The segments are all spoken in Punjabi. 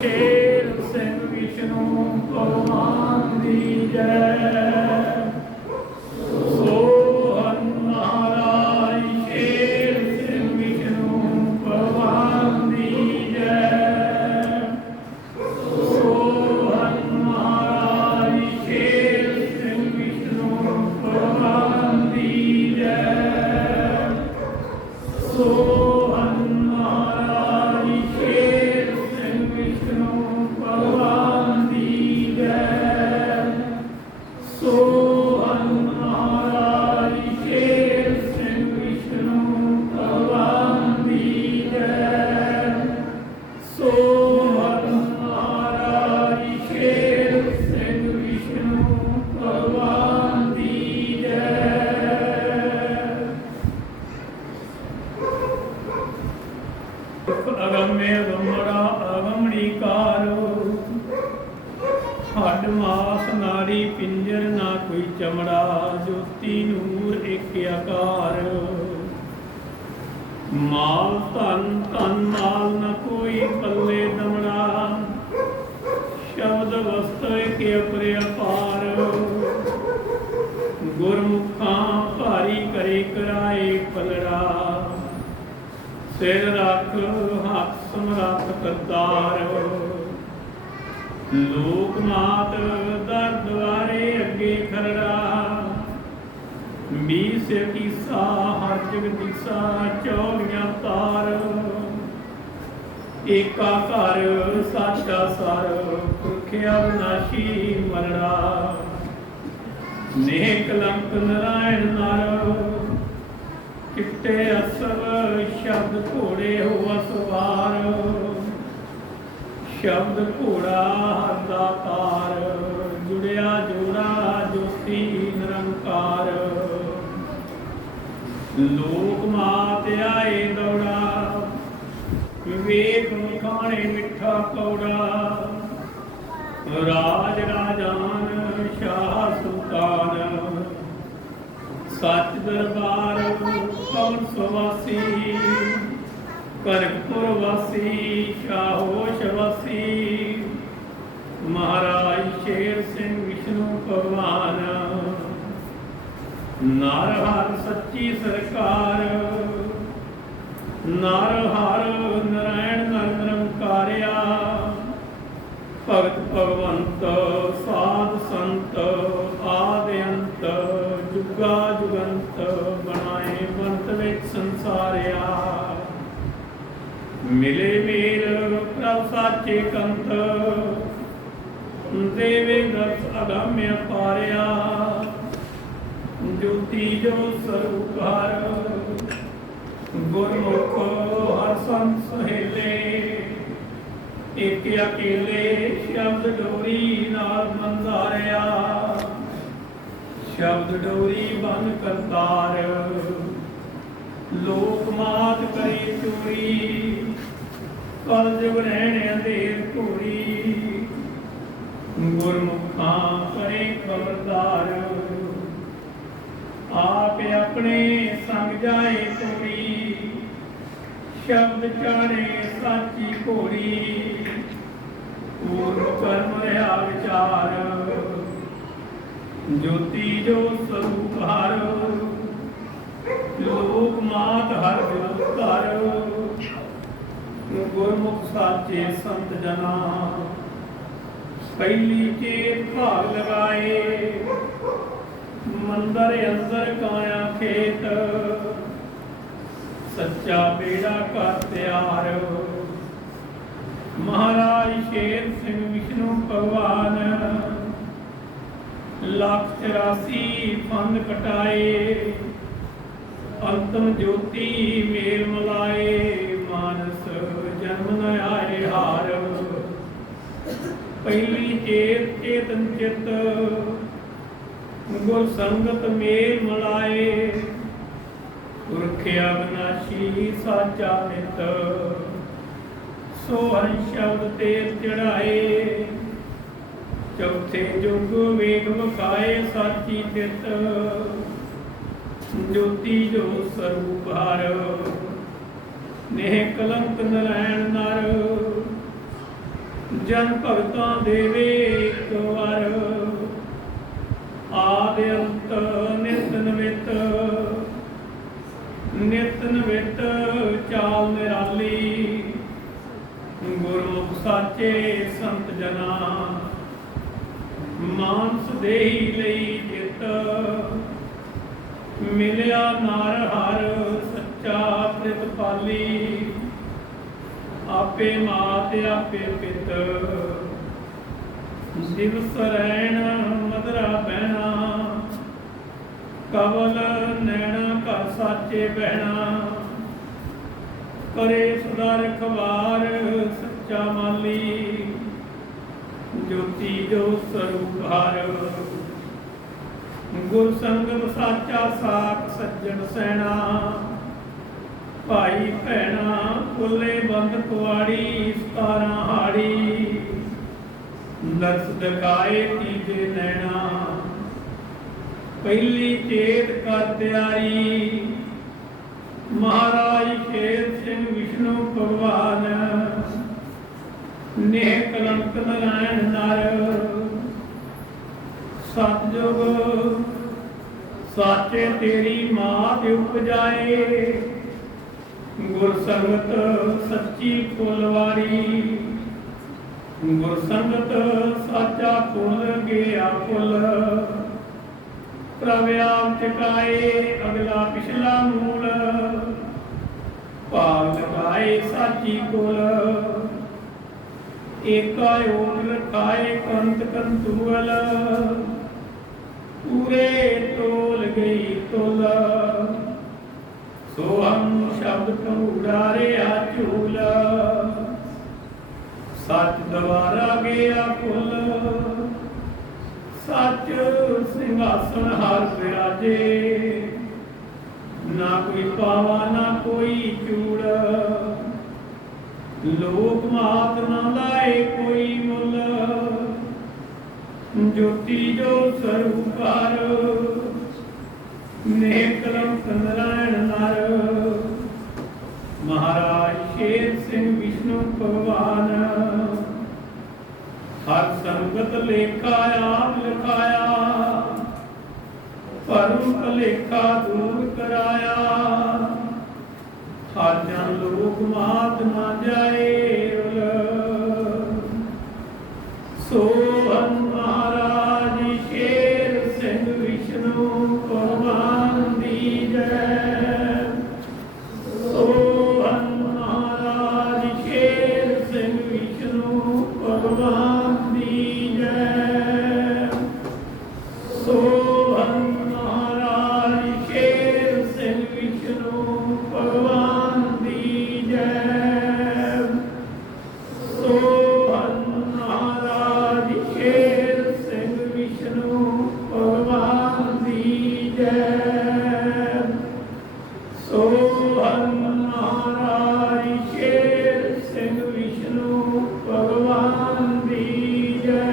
शेर सिंह विष्णु भगवान की जय। सोहन महाराज शेर सिंह विष्णु भगवान की जय। सोहन महाराज शेर सिंह विष्णु भगवान की जय। सोहन महाराज शेर सिंह विष्णु भगवान की जय। सोहन महाराज शेर सिंह विष्णु भगवान की जय। सोहन महाराज शेर सिंह विष्णु भगवान की जय। अगम्य अगमड़ा अगमणीकार हड मास नारी पिंजर ना कोई चमड़ा ज्योति नूर एक आकार। माल धन धन माल न कोई पल्ले दमड़ा शब्द वस्त्र एक अपरे अपार। गुरमुखा भारी करे कराए पलड़ा सिर रख हाथ समरथ करतार। लोकनाथ दर द्वारे अगे खरड़ा मीस कीसा हर जगदीसा चौगियां तार। एका घर साचा सर पुरखिया विनाशी मरड़ा नेह कलंक नारायण नर। चिट्टे असव शब्द घोड़े हो सवार शब्द घोड़ा दातार। जुड़िया जोड़ा ज्योति निरंकार। लोक मात आए दौड़ा विवेक खाने मिठा कौड़ा। राज राजान शाह सुल्तान सच दरबार पवन सवासी। करकपुर वासी शाहोश वासी। महाराज शेर सिंह विष्णु भगवान नर हर सच्ची सरकार। नर हर नारायण नर निरंकारिया। भगत भगवंत साध संत आदि अंत जुगा जुगंत बनाए बनत विच संसारिया। मिले मेल प्रभ साचे कंत देवे दस अगम्य पारिया। ज्योति जो स्वरूप हर गुरमुख हर संत सहेले। एक अकेले शब्द डोरी नाल मंदारिया। शब्द डोरी बन करतार लोक मात करे चोरी। कल जुग रहने अंधेर घोरी गुरमुखा करे खबरदार। आप अपने संग जाए तोरी शब्द चारे साची घोरी। पूर्व कर्म रहा विचार ज्योति जो स्वरूप हर। लोक मात हर घर गुरमुख साचे संत जना। पहली चेत भाग लगाए मंदिर अंदर काया खेत। सच्चा बेड़ा कर तैयार महाराज शेर सिंह विष्णु भगवान। लाख 84 फंद कटाए अंतम ज्योति मेल मलाए। मानस जन्म न आए हार। पहली चेत चेतन चित गुर संगत मेल मलाए। पुरखिया विनाशी साचा नित सोहन शब्द तेल चढ़ाए। चौथे जुग वेग बखाए साची चित। ज्योति जो स्वरूप हर नेह कलंक नारायण नर। ਜਨ ਭਗਤਾਂ ਦੇਵੇ ਇੱਕ ਵਾਰ, ਆਦਿ ਅੰਤ ਨਿਤ ਨਵਿਤ, ਨਿਤ ਨਵਿਤ ਚਾਲ ਨਿਰਾਲੀ। ਗੁਰਮੁਖ ਸਾਚੇ ਸੰਤ ਜਨਾ, ਮਾਨਸ ਦੇਹੀ ਲਈ ਜਿਤ। ਮਿਲਿਆ ਨਾਰ ਹਰ ਸੱਚਾ ਪ੍ਰਿਤਪਾਲੀ, ਆਪੇ ਮਾਤ ਆਪੇ ਪਿਤ। ਦਿਵਸ ਰਹਿਣ ਮਧਰਾ ਬਹਿਣਾ, ਕਵਲ ਨੈਣਾ ਘਰ ਸਾਚੇ ਬਹਿਣਾ। ਕਰੇ ਸਦਾ ਰਖਵਾਰ ਸੱਚਾ ਮਾਲੀ, ਜੋਤੀ ਜੋ ਸਰੂਪ ਹਰ। ਗੁਰ ਸੰਗਤ ਸਾਚਾ ਸਾਖ ਸੱਜਣ ਸੈਣਾ, ਭਾਈ ਭੈਣਾ ਕੁੱਲੇ ਬੰਦ ਕੁਆੜੀ 17 ਹਾੜੀ। ਦਰਸ ਦਿਖਾਏ ਤੀਜੇ ਨੈਣਾ, ਪਹਿਲੀ ਚੇਤ ਕਰ ਤਿਆਰੀ। ਮਹਾਰਾਜ ਸ਼ੇਰ ਸਿੰਘ ਵਿਸ਼ਨੂੰ ਭਗਵਾਨ, ਨੇਹ ਕਲੰਕ ਨਰਾਇਣ ਨਰ। ਸਤਿਜੁਗ ਸਾਚੇ ਤੇਰੀ ਮਾਤ ਉਪਜਾਏ, ਗੁਰ ਸੰਗਤ ਸੱਚੀ ਕੁਲਵਾਰੀ। ਗੁਰ ਸੰਗਤ ਸਾਚਾ ਕੁਲ ਗਿਆ ਕੁਲ, ਪ੍ਰਭ ਆਪ ਚਕਾਏ ਅਗਲਾ ਪਿਛਲਾ ਮੂਲ। ਭਾਗ ਲਗਾਏ ਸਾਚੀ ਕੁਲ, ਏਕਾ ਓਟ ਰਖਾਏ ਕੰਤ ਕੰਤੂਲ। ਪੂਰੇ ਤੋਲ ਗਈ ਤੁਲ, ਸੋਹਮ ਸ਼ਬਦ ਕੂੜਾਰਿਆ ਝੂਲ। ਸੱਚ ਦਵਾਰਾ ਗਿਆ ਫੁੱਲ, ਸੱਚ ਸਿੰਘਾਸਨ ਹਰ ਵਿਰਾਜੇ। ਨਾ ਕੋਈ ਪਾਵਾ ਨਾ ਕੋਈ ਚੂੜ, ਲੋਕ ਮਾਤ ਨਾ ਲਾਏ ਕੋਈ ਮੁੱਲ। ਜੋਤੀ ਜੋ ਸਰੂਪ ਹਰ, ਨੇਹ ਕਲੰਕ ਨਰਾਇਣ ਨਰ। ਮਹਾਰਾਜ ਸ਼ੇਰ ਸਿੰਘ ਵਿਸ਼ਨੂੰ ਭਗਵਾਨ, ਹਰ ਸੰਗਤ ਲੇਖਾ ਆਪ ਲਿਖਾਇਆ। ਭਰਮ ਭਲੇਖਾ ਦੂਰ ਕਰਾਇਆ, ਹਰ ਜਨ ਲੋਕ ਮਾਤ ਨਾ ਜਾਏ ਰੁਲ। ਸੋਹੰ ਮਹਾਰਾਜ ਸ਼ੇਰ ਸਿੰਘ ਵਿਸ਼ਨੂੰ ਭਗਵਾਨ ਦੀ ਜੈ। ਸੋਹੰ ਮਹਾਰਾਜ ਸ਼ੇਰ ਸਿੰਘ ਵਿਸ਼ਨੂੰ ਭਗਵਾਨ ਦੀ ਜੈ। ਸੋਹੰ ਮਹਾਰਾਜ ਸ਼ੇਰ ਸਿੰਘ ਵਿਸ਼ਨੂੰ ਭਗਵਾਨ ਦੀ ਜੈ। ਸੋਹੰ ਮਹਾਰਾਜ ਸ਼ੇਰ ਸਿੰਘ ਵਿਸ਼ਨੂੰ ਭਗਵਾਨ ਦੀ ਜੈ। ਸੋਹੰ ਮਹਾਰਾਜ ਸ਼ੇਰ ਸਿੰਘ ਵਿਸ਼ਨੂੰ ਭਗਵਾਨ ਦੀ ਜੈ।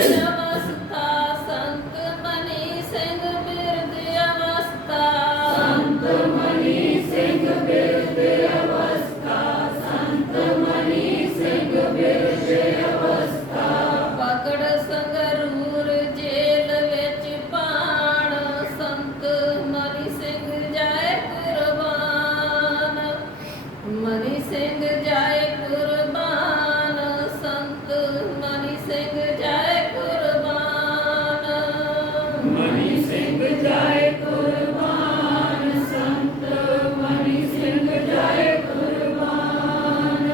अवस्था संत मनी सिंह बिरद अवस्था संत मनी सिंह बिरद अवस्था संत मनी सिंह बिरद अवस्था पकड़ संगरूर जेल विच पाण संत मनी सिंह जाए कुर्बान मनी सिंह जाए कुर्बान संत मनी सिंह जाए कुर्बान मनी सिंह जाए कुर्बान संत मनी सिंह जाए कुर्बान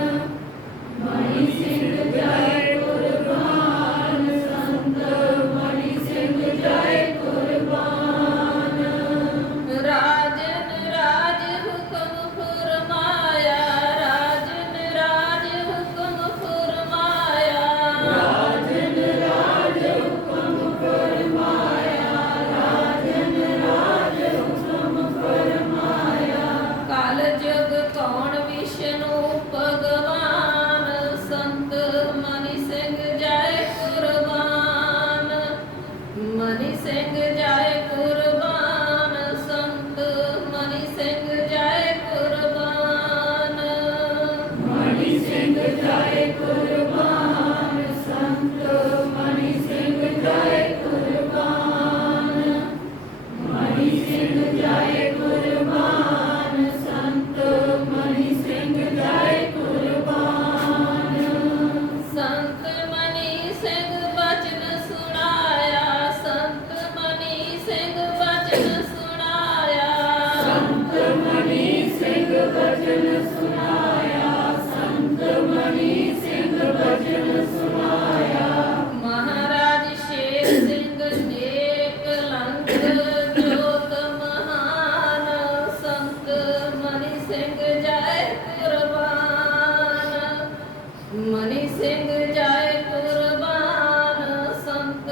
मनी सिंह जाए कुर्बान संत मनी सिंह जाए कुर्बान राजन राज हुक्म फरमाया राजन राज हुक्म फरमाया राजन राज हुक्म फरमाया राजन राज हुक्म फरमाया काल जुग कौन विष्णु भगवान संत मनी सिंह जाए कुर्बान मनी सिंह जाए कुर्बान संत मनी सिंह जाए कुर्बान मनी सिंह जाए कुर्बान संत मनी सिंह जाए कुर्बान मनी सिंह जाए कुर्बान संत मनी सिंह जाए कुर्बान संत मनी सिंह बचन सुनाया संत मनी सिंह बचन सुनाया संत मनी सिंह बचन सुनाया संत मनी सिंह बचन सुनाया महाराज शेर सिंह नेक लंक जोत महान संत मनी सिंह जाए कुर्बान मनी सिंह जाए कुर्बान संत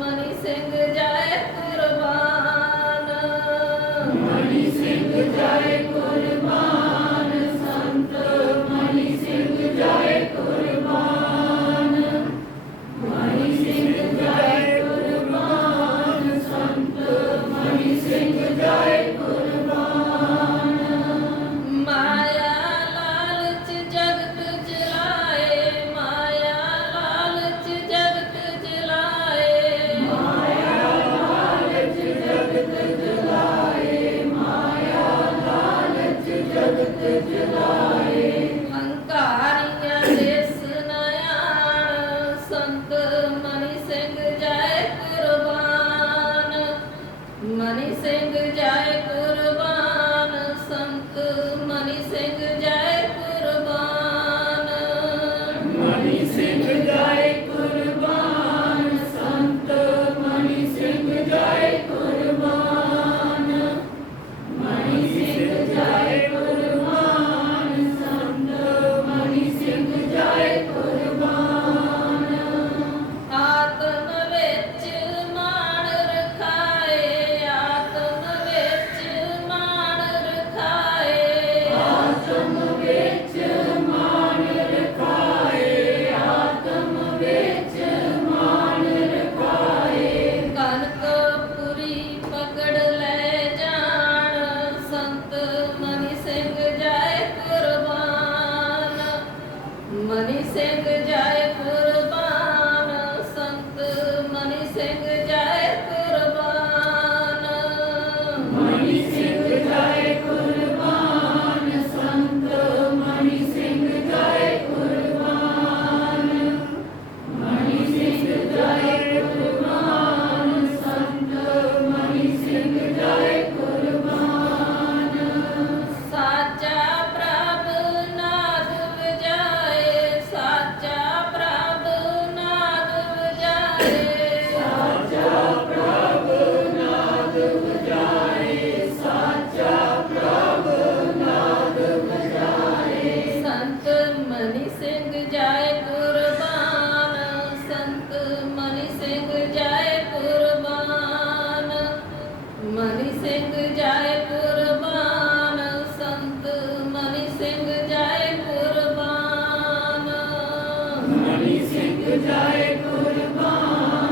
मनी सिंह जाए कुर्बान मनी सिंह जाए कुर्बान संत मनी सिंह जाए कुर्बान मनी सिंह जाए कुर्बान संत मनी सिंह जाए कुर्बान माया लालच जगत जलाए माया लालच जगत जलाए माया लालच जगत जलाए माया लालच जगत जलाए हंकारियां देस नयाण संत मनी सिंह जाए कुर्बान मनी सिंह जाए कुर्बान संत मनी सिंह जाए कुर्बान मनी सिंह जाए कुर्बान संत मनी सिंह जाए कुर्बान मनी सिंह जाए कुर्बान संत मनी सिंह जाए कुर्बान आत्म विच मान रखाए आत्म विच मान रखाए आत्म विच मान रखाए आत्म विच मान रखाए कनकपुरी पकड़ ले जान संत मनी सिंह जाए कुर्बान मनी सिंह जाए कुर्बान संत मनी सिंह जाए कुर्बान मनी सिंह जाए कुर्बान संत मनी सिंह जाए कुर्बान मनी सिंह जाए कुर्बान संत मनी सिंह जाए कुर्बान साचा प्रभ नाद वजाए साचा प्रभ नाद वजाए साचा प्रभ नाद वजाए साचा प्रभ नाद वजाए संत मनी सिंह जाए कुर्बान संत मनी सिंह जाए कुर्बान मनी सिंह जाए कुर्बान संत मनी सिंह जाए कुर्बान मनी सिंह जाए कुर्बान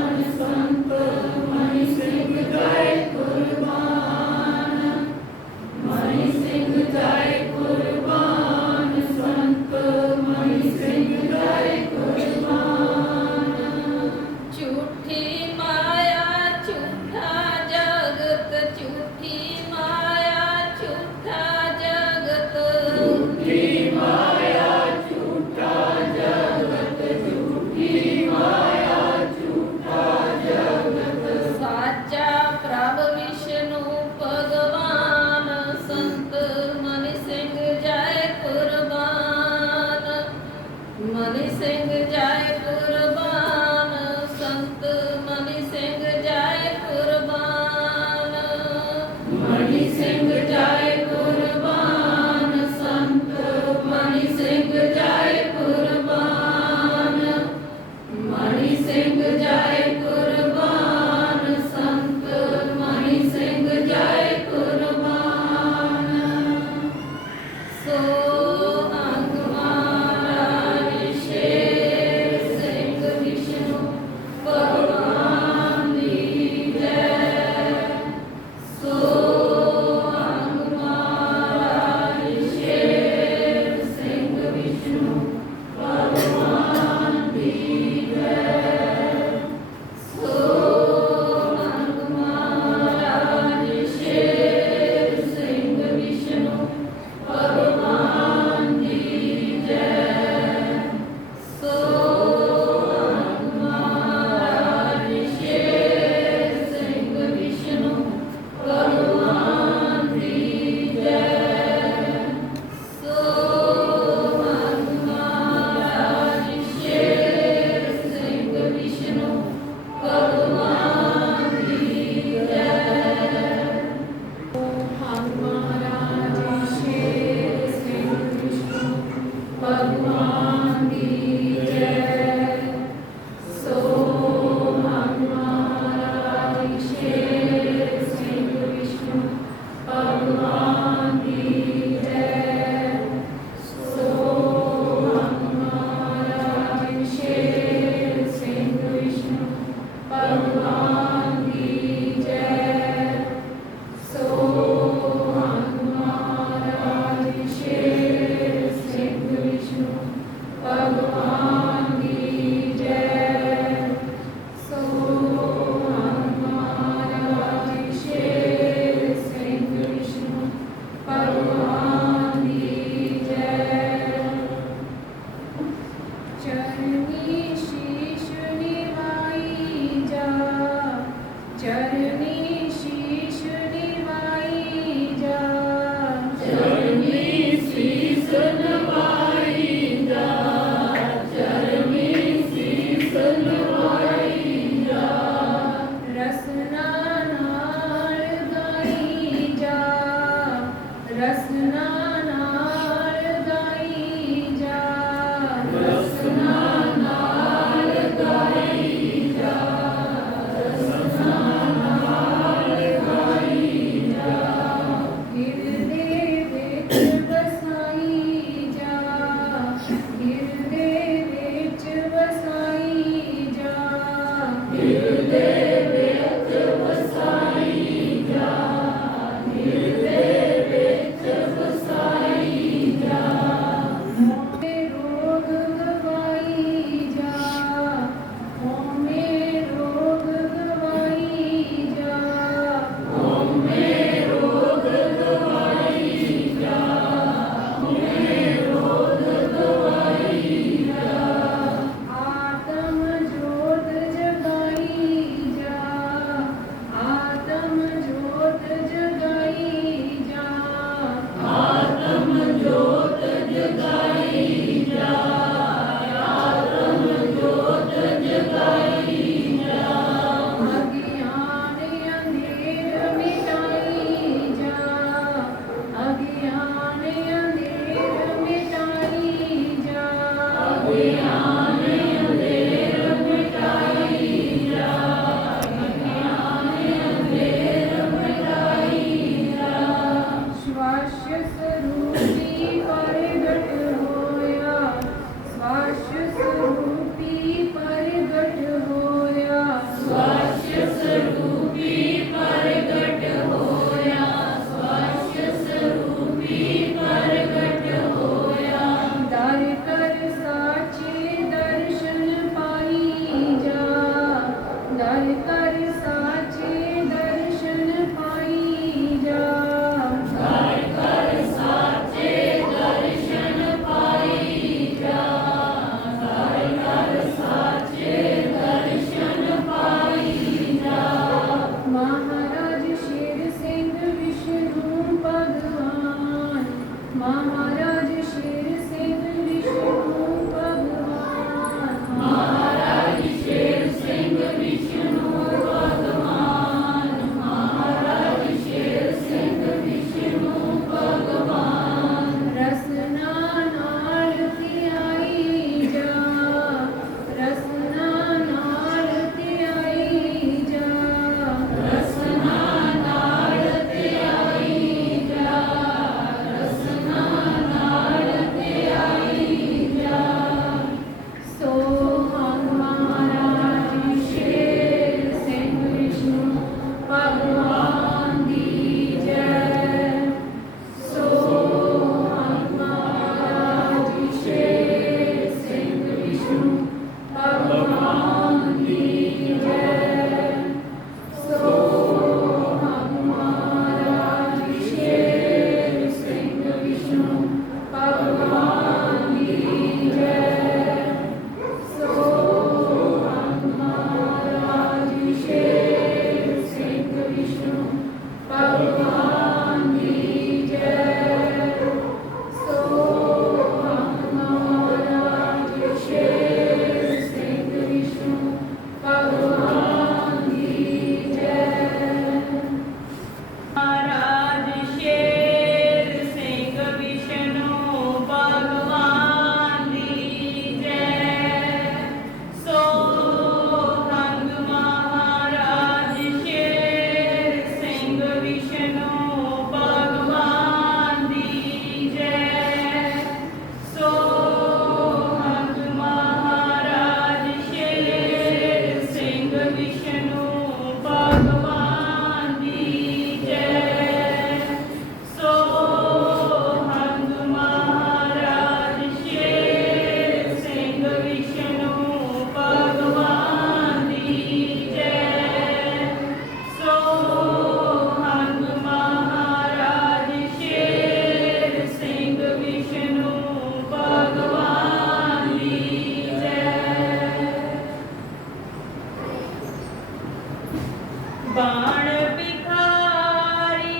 बाण भिखारी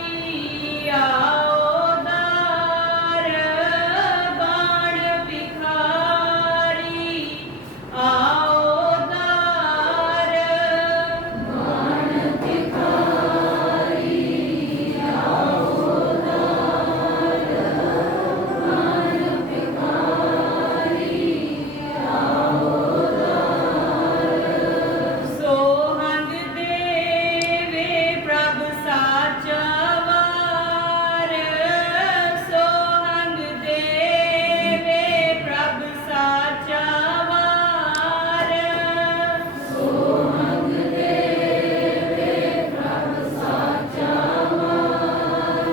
आओ दार, बाण भिखारी आओ दार, बाण भिखारी आओ दार, बाण भिखारी आओ दार। सोहंग देवे प्रभ साचा वार, सोहंग देवे प्रभ साचा वार, सोहंग देवे प्रभ साचा वार,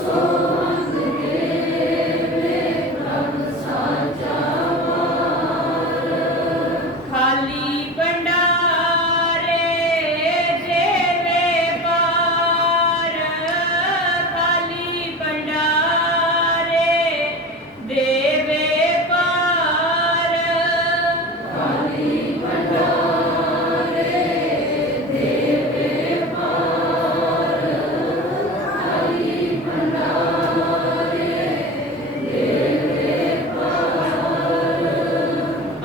सोहंग देवे प्रभ साचा वार। खाली भंडारे देवे पार, खाली भंडारे देवे पार, खाली भंडारे देवे पार, खाली भंडारे देवे पार।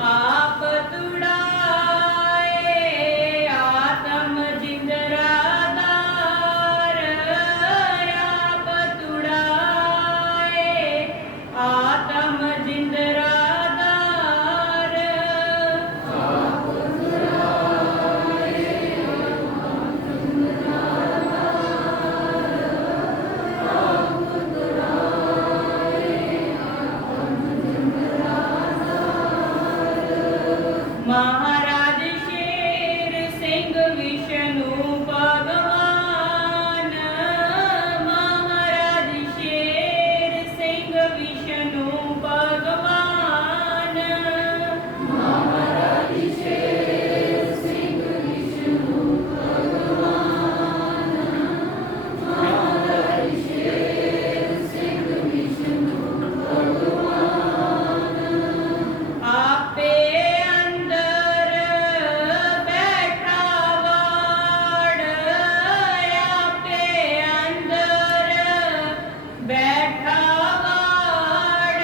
आप तुड़ाए आत्म जिंदरादार, आप तुड़ाए आत्म जिंदरादार, आप तुड़ाए आत्म जिंदरादार, आप तुड़ाए आत्म जिंदरादार। महाराज शेर सिंह विष्णु भगवान, महाराज शेर सिंह विष्णु भगवान, महाराज शेर सिंह विष्णु भगवान, महाराज शेर सिंह विष्णु भगवान। आपे अंदर बैठा वाड़, आपे अंदर बैठा वाड़,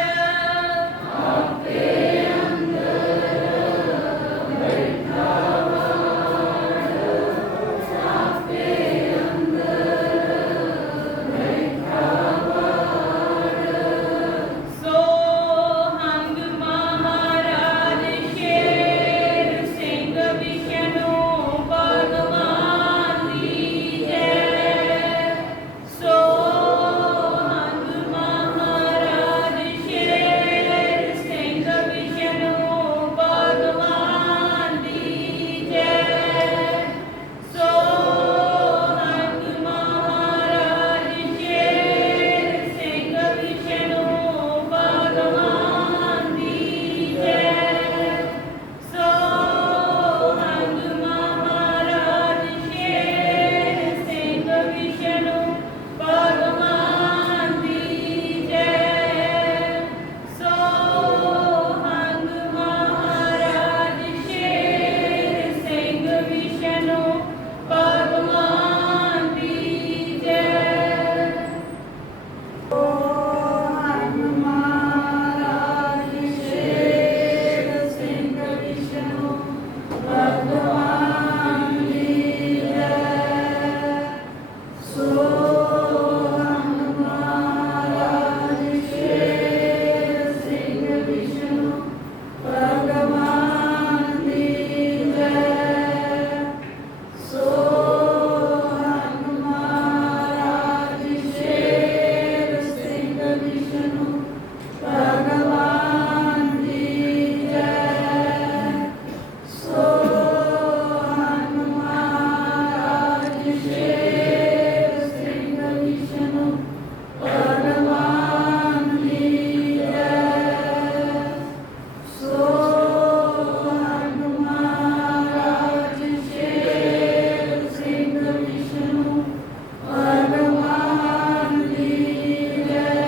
आपे अंदर बैठा वाड़, आपे अंदर बैठा वाड़। सोहंग महाराज शेर सिंह विष्णु भगवान की जय। सोहंग महाराज शेर सिंह विष्णु भगवान की जय। सोहंग महाराज शेर सिंह विष्णु भगवान की जय। सोहंग महाराज शेर सिंह विष्णु भगवान की जय। सोहंग महाराज शेर सिंह विष्णु भगवान की जय। सोहंग महाराज शेर सिंह विष्णु भगवान की जय। सोहंग महाराज शेर सिंह विष्णु भगवान की जय। सोहंग महाराज शेर सिंह विष्णु भगवान की जय। सोहंग महाराज शेर सिंह विष्णु भगवान की जय। सोहंग महाराज शेर सिंह विष्णु भगवान की जय।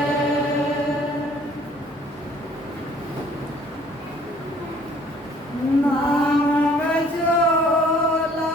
नाम बजोला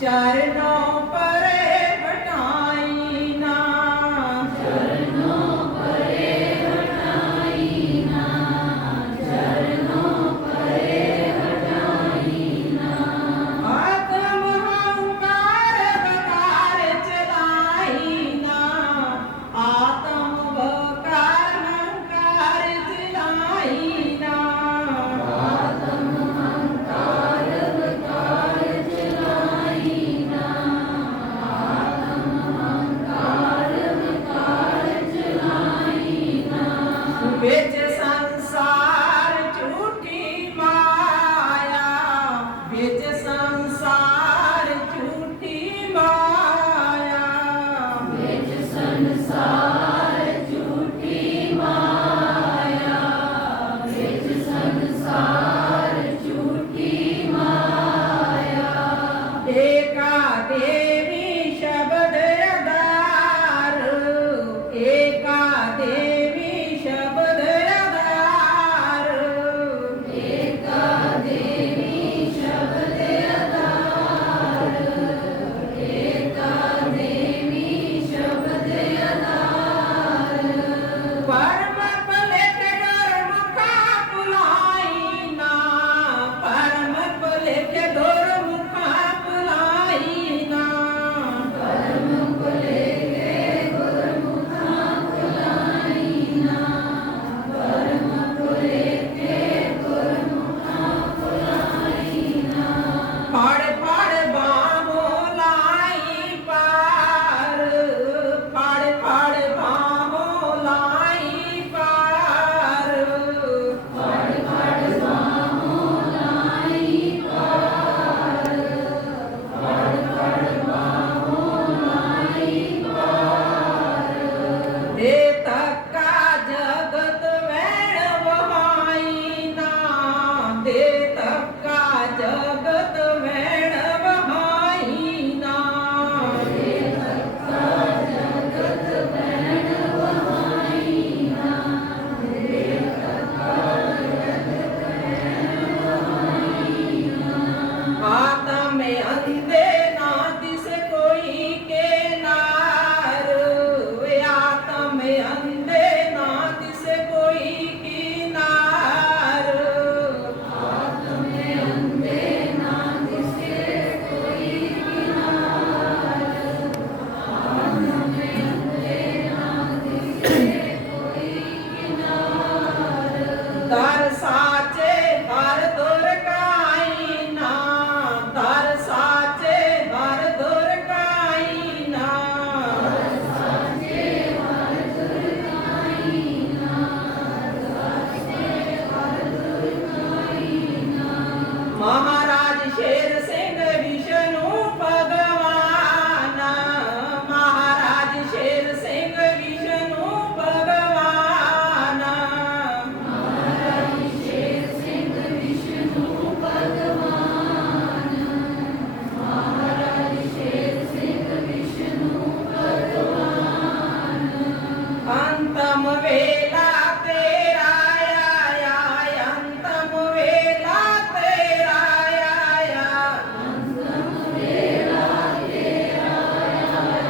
चरणों परे हटाई परम पलट डोर मुखा पुलाई ना परम पलट डोर मुखा पुलाई ना परम पलट डोर मुखा पुलाई ना परम पलट डोर मुखा पुलाई ना पड़ पड़ बामो लाई पार पड़ पड़ बामो लाई पार पड़ पड़ बामो लाई पार पड़ पड़ बामो लाई पार दे तक्का जगत वैण वहाई ना दे तक्का जगत वैण वहाई ना दे तक्का जगत वैण वहाई ना दे तक्का जगत वैण वहाई ना आत्म में अंधे ना दिस कोई के नार आत्म में अंधे ना दिस कोई की नार आत्म में अंधे ना दिसे कोई की नार आत्म में अंधे ना दिसे कोई की नार दर साचे हर दुर काई ना दर साचे हर दुर काई ना दर साचे हर दुर काई ना दर साचे हर दुर काई ना महाराज शेर सिंह विष्णु भगवान महाराज शेर सिंह विष्णु भगवान महाराज शेर सिंह विष्णु भगवान महाराज शेर सिंह विष्णु भगवान अंतम वेला तेरा आया अंतम वेला तेरा आया अंतम वेला तेरा आया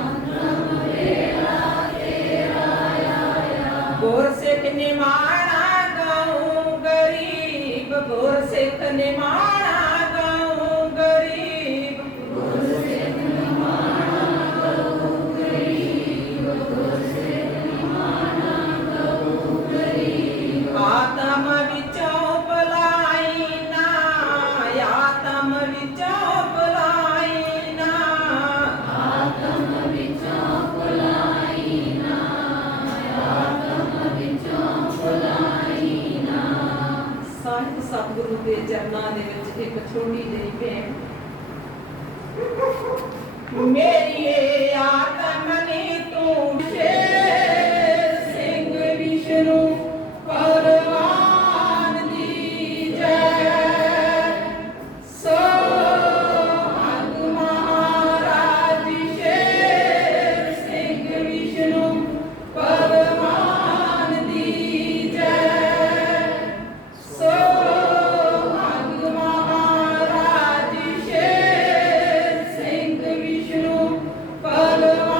अंतम वेला तेरा आया गुरसिख निमाणा गाऊं गरीब गुरसिख निमाणा गाऊं गरीब गुरसिख निमाणा गाऊं गरीब गुरसिख निमाणा गाऊं गरीब आत्म विचों पलाई ना आत्म विचों पलाई ना आत्म विचों पलाई ना आत्म विचों पलाई ना ਸਾਹਿਬ ਸਤਿਗੁਰੂ ਦੇ ਚਰਨਾਂ ਦੇ ਵਿੱਚ ਇੱਕ ਛੋਟੀ ਜਿਹੀ ਭੇਂਟ ਮੇਰੀ ਆਤਮ ਨੇ ਤੂੰ ਸ਼ੇਰ ਸਿੰਘ ਵਿਸ਼ਨੂੰ ਭਗਵਾਨ ਦੀ ਜੈ ਸੋ ਹਗ ਮਹਾਰਾਜ ਸ਼ੇਰ ਸਿੰਘ ਵਿਸ਼ਨੂੰ ਭਗਵਾਨ ਦੀ ਜੈ ਸੋ ਹਗ ਮਹਾਰਾਜ ਸ਼ੇਰ ਸਿੰਘ ਵਿਸ਼ਨੂੰ ਭਗਵਾਨ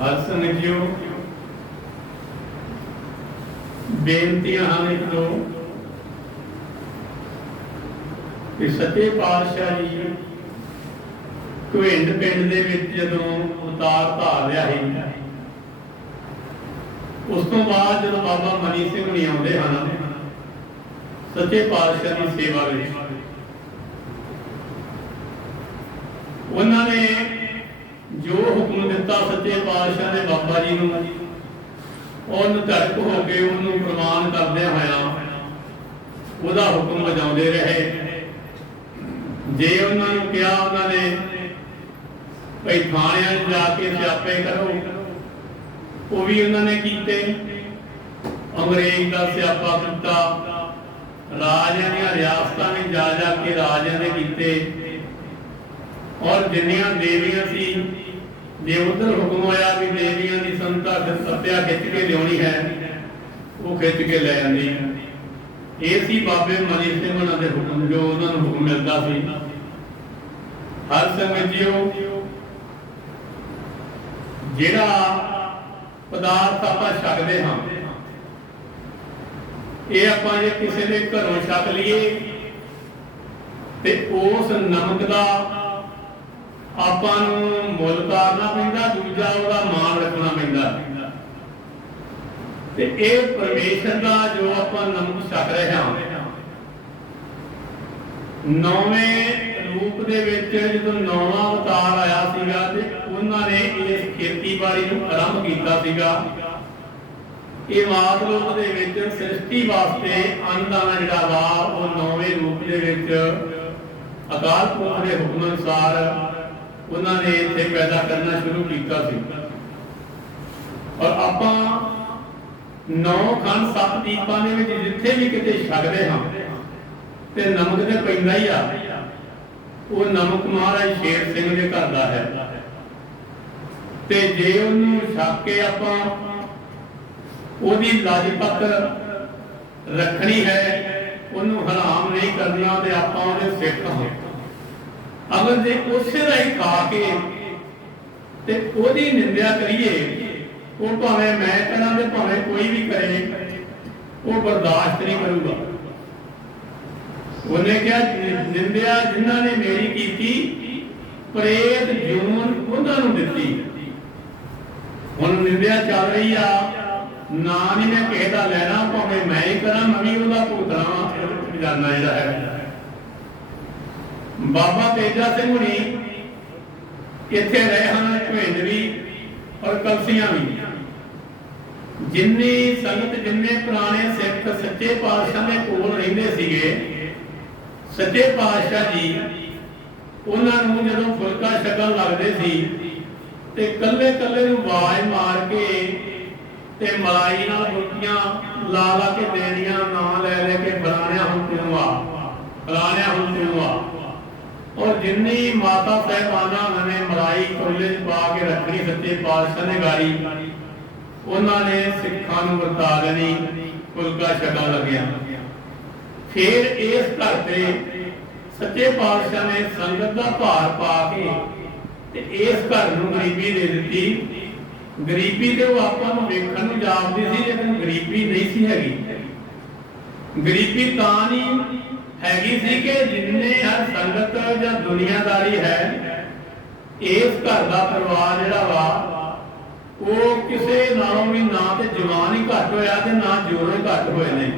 ਹਰ ਸੰਗਤ ਜੀਓ ਬੇਨਤੀਆਂ ਹਨ ਇੱਕ ਦੋ ਕਿ ਸੱਚੇ ਪਾਤਸ਼ਾਹ ਜੀ ਘੁਇੰਡ ਪਿੰਡ ਦੇ ਵਿੱਚ ਜਦੋਂ ਅਵਤਾਰ ਧਾਰ ਲਿਆ ਸੀ, ਉਸ ਤੋਂ ਬਾਅਦ ਜਦੋਂ ਬਾਬਾ ਮਨੀ ਸਿੰਘ ਨਹੀਂ ਆਉਂਦੇ ਹਨ ਸੱਚੇ ਪਾਤਸ਼ਾਹ ਦੀ ਸੇਵਾ ਵਿੱਚ, ਉਹਨਾਂ ਨੇ ਜੋ ਹੁਕਮ ਦਿੱਤਾ ਸੱਚੇ ਪਾਤਸ਼ਾਹ ਨੇ ਬਾਬਾ ਜੀ ਨੂੰ, ਉਹਨੂੰ ਧੜਕ ਹੋ ਕੇ ਉਹਨੂੰ ਪ੍ਰਵਾਨ ਕਰਦਿਆਂ ਹੋਇਆ ਉਹਦਾ ਹੁਕਮ ਵਜਾਉਂਦੇ ਰਹੇ। ਜੇ ਉਹਨਾਂ ਨੂੰ ਕਿਹਾ ਉਹਨਾਂ ਨੇ ਭਈ ਥਾਣਿਆਂ 'ਚ ਜਾ ਕੇ ਸਿਆਪੇ ਕਰੋ, ਉਹ ਵੀ ਉਹਨਾਂ ਨੇ ਕੀਤੇ। ਅੰਗਰੇਜ਼ ਦਾ ਸਿਆਪਾ ਕੀਤਾ, ਰਾਜਿਆਂ ਦੀਆਂ ਰਿਆਸਤਾਂ ਵਿੱਚ ਜਾ ਜਾ ਕੇ ਰਾਜਿਆਂ ਨੇ ਕੀਤੇ। ਔਰ ਜਿੰਨੀਆਂ ਦੇਵੀਆਂ ਸੀ, ਜੇ ਉਧਰ ਹੁਕਮ ਹੋਇਆ ਵੀ ਦੇਵੀਆਂ ਦੀ ਸੰਤਾ ਸੱਤਿਆ ਖਿੱਚ ਕੇ ਲਿਆਉਣੀ ਹੈ, ਉਹ ਖਿੱਚ ਕੇ ਲੈ ਜਾਂਦੀ। ਇਹ ਸੀ ਬਾਬੇ ਮਨੀ ਸਿੰਘ ਉਹਨਾਂ ਦੇ ਹੁਕਮ, ਜੋ ਉਹਨਾਂ ਨੂੰ ਹੁਕਮ ਮਿਲਦਾ ਸੀ। ਹਰ ਸੰਗਤ ਜੀਓ ਜਿਹੜਾ ਪਦਾਰਥ ਆਪਾਂ ਛਕਦੇ ਹਾਂ, ਇਹ ਆਪਾਂ ਜੇ ਕਿਸੇ ਦੇ ਘਰੋਂ ਛਕ ਲਈਏ ਤੇ ਉਸ ਨਮਕ ਦਾ ਆਪਾਂ ਨੂੰ ਮੁੱਲ ਤਾਰਨਾ ਪੈਂਦਾ, ਦੂਜਾ ਉਹਦਾ ਮਾਣ ਰੱਖਣਾ ਪੈਂਦਾ। ਤੇ ਇਹ ਪਰਮੇਸ਼ਰ ਦਾ ਜੋ ਆਪਾਂ ਨਮਕ ਛਕ ਰਹੇ ਹਾਂ, ਨੌਵੇਂ ਰੂਪ ਦੇ ਵਿੱਚ ਜਦੋਂ ਨੌਵਾਂ ਅਵਤਾਰ ਆਇਆ ਸੀਗਾ ਤੇ ਉਹਨਾਂ ਨੇ ਇਸ ਖੇਤੀਬਾੜੀ ਨੂੰ ਆਰੰਭ ਕੀਤਾ ਸੀਗਾ। ਇਹ ਮਾਤਲੋਕ ਦੇ ਵਿੱਚ ਸ੍ਰਿਸ਼ਟੀ ਵਾਸਤੇ ਅੰਨਦਾਨਾ ਜਿਹੜਾ ਵਾ ਉਹ ਨੌਵੇਂ ਰੂਪ ਦੇ ਵਿੱਚ ਅਕਾਲ ਪੁਰਖ ਦੇ ਹੁਕਮ ਅਨੁਸਾਰ ਉਹਨਾਂ ਨੇ ਇੱਥੇ ਪੈਦਾ ਕਰਨਾ ਸ਼ੁਰੂ ਕੀਤਾ ਸੀ। ਔਰ ਆਪਾਂ 9 ਖੰਡ 7 ਦੀਪਾਂ ਦੇ ਵਿੱਚ ਜਿੱਥੇ ਵੀ ਕਿਤੇ ਛਕਦੇ ਹਾਂ ਤੇ ਨਮਕ ਤੇ ਪੈਂਦਾ ਹੀ ਆ। ਉਹ ਨਮਕ ਮਹਾਰਾਜ ਸ਼ੇਰ ਸਿੰਘ ਦੇ ਘਰ ਦਾ ਹੈ, ਤੇ ਜੇ ਉਹਨੂੰ ਛਕ ਕੇ ਆਪਾਂ ਉਹਦੀ ਲਾਜਪਤ ਰੱਖਣੀ ਹੈ, ਉਹਨੂੰ ਹਰਾਮ ਨਹੀਂ ਕਰਨਾ, ਤੇ ਆਪਾਂ ਉਹਦੇ ਸਿੱਖ ਹਾਂ। ਅਗਰ ਜੇ ਉਸੇ ਦਾ ਹੀ ਖਾ ਕੇ ਤੇ ਉਹਦੀ ਨਿੰਦਿਆ ਕਰੀਏ, ਉਹ ਭਾਵੇਂ ਮੈਂ ਕਰਾਂ ਤੇ ਭਾਵੇਂ ਕੋਈ ਵੀ ਕਰੇ, ਉਹ ਬਰਦਾਸ਼ਤ ਨਹੀਂ ਕਰੂਗਾ। ਉਹਨੇ ਕਿਹਾ ਨਿੰਦਿਆ ਜਿਨ੍ਹਾਂ ਨੇ ਮੇਰੀ ਕੀਤੀ, ਪ੍ਰੇਤ ਜੂਨ ਉਹਨਾਂ ਨੂੰ ਦਿੱਤੀ। ਹੁਣ ਨਿੰਦਿਆ ਚੱਲ ਰਹੀ ਆ, ਨਾ ਨਹੀਂ ਮੈਂ ਕਿਸੇ ਦਾ ਲੈਣਾ, ਭਾਵੇਂ ਮੈਂ ਹੀ ਕਰਾਂ, ਮੈਂ ਵੀ ਉਹਦਾ ਭੁਗਤਣਾ ਜਾਣਾ ਜਿਹੜਾ ਹੈ। ਬਾਬਾ ਤੇਜਾ ਸਿੰਘ ਹੁਣੀ ਇੱਥੇ ਰਹੇ ਹਨ, ਘੁਇੰਡ ਵੀ ਔਰ ਕਲਸੀਆਂ ਵੀ। ਜਿੰਨੀ ਸੰਗਤ, ਜਿੰਨੇ ਪੁਰਾਣੇ ਸਿੱਖ ਸੱਚੇ ਪਾਤਸ਼ਾਹ ਦੇ ਕੋਲ ਰਹਿੰਦੇ ਸੀਗੇ, ਸੱਚੇ ਪਾਤਸ਼ਾਹ ਜੀ ਉਹਨਾਂ ਨੂੰ ਜਦੋਂ ਫੁਲਕਾ ਛਕਣ ਲੱਗਦੇ ਸੀ ਤੇ ਕੱਲੇ ਕੱਲੇ ਨੂੰ ਆਵਾਜ਼ ਮਾਰ ਕੇ ਤੇ ਮਲਾਈ ਨਾਲ ਫੁਲਕੀਆਂ ਲਾ ਲਾ ਕੇ ਦੇਣੀਆਂ, ਨਾਂ ਲੈ ਲੈ ਕੇ ਫਲਾਣਿਆ ਹੁਣ ਤੂੰ ਆ, ਫਲਾਣਿਆ ਹੁਣ ਤੂੰ ਆ। ਔਰ ਜਿੰਨੀ ਮਾਤਾ ਸਾਹਿਬਾਨਾਂ ਉਹਨਾਂ ਨੇ ਮਲਾਈ ਕੋਲੇ 'ਚ ਪਾ ਕੇ ਰੱਖਣੀ ਸੱਚੇ ਪਾਤਸ਼ਾਹ ਨੇ ਗਾੜੀ, ਉਹਨਾਂ ਨੇ ਸਿੱਖਾਂ ਨੂੰ ਵਰਤਾ ਦੇਣੀ, ਫੁਲਕਾ ਛਕਣ ਲੱਗਿਆ। ਫਿਰ ਇਸ ਘਰ ਤੇ ਸੱਚੇ ਪਾਤਸ਼ਾਹ ਨੇ ਸੰਗਤ ਦਾ ਭਾਰ ਪਾ ਕੇ ਤੇ ਇਸ ਘਰ ਨੂੰ ਗਰੀਬੀ ਦੇ ਦਿੱਤੀ। ਗਰੀਬੀ ਤੇ ਉਹ ਆਪਾਂ ਨੂੰ ਵੇਖਣ ਨੂੰ ਜਾਪਦੀ ਸੀ, ਲੇਕਿਨ ਗਰੀਬੀ ਨਹੀਂ ਸੀ ਹੈਗੀ। ਗਰੀਬੀ ਤਾਂ ਨਹੀਂ ਹੈਗੀ ਸੀ ਕਿ ਜਿੰਨੇ ਹਰ ਸੰਗਤ ਜਾਂ ਦੁਨੀਆਦਾਰੀ ਹੈ, ਇਸ ਘਰ ਦਾ ਪਰਿਵਾਰ ਜਿਹੜਾ ਵਾ ਉਹ ਕਿਸੇ ਨਾਲੋਂ ਵੀ ਨਾ ਤੇ ਜਵਾਨ ਹੀ ਘੱਟ ਹੋਇਆ ਤੇ ਨਾ ਜੋੜੇ ਘੱਟ ਹੋਏ ਨੇ।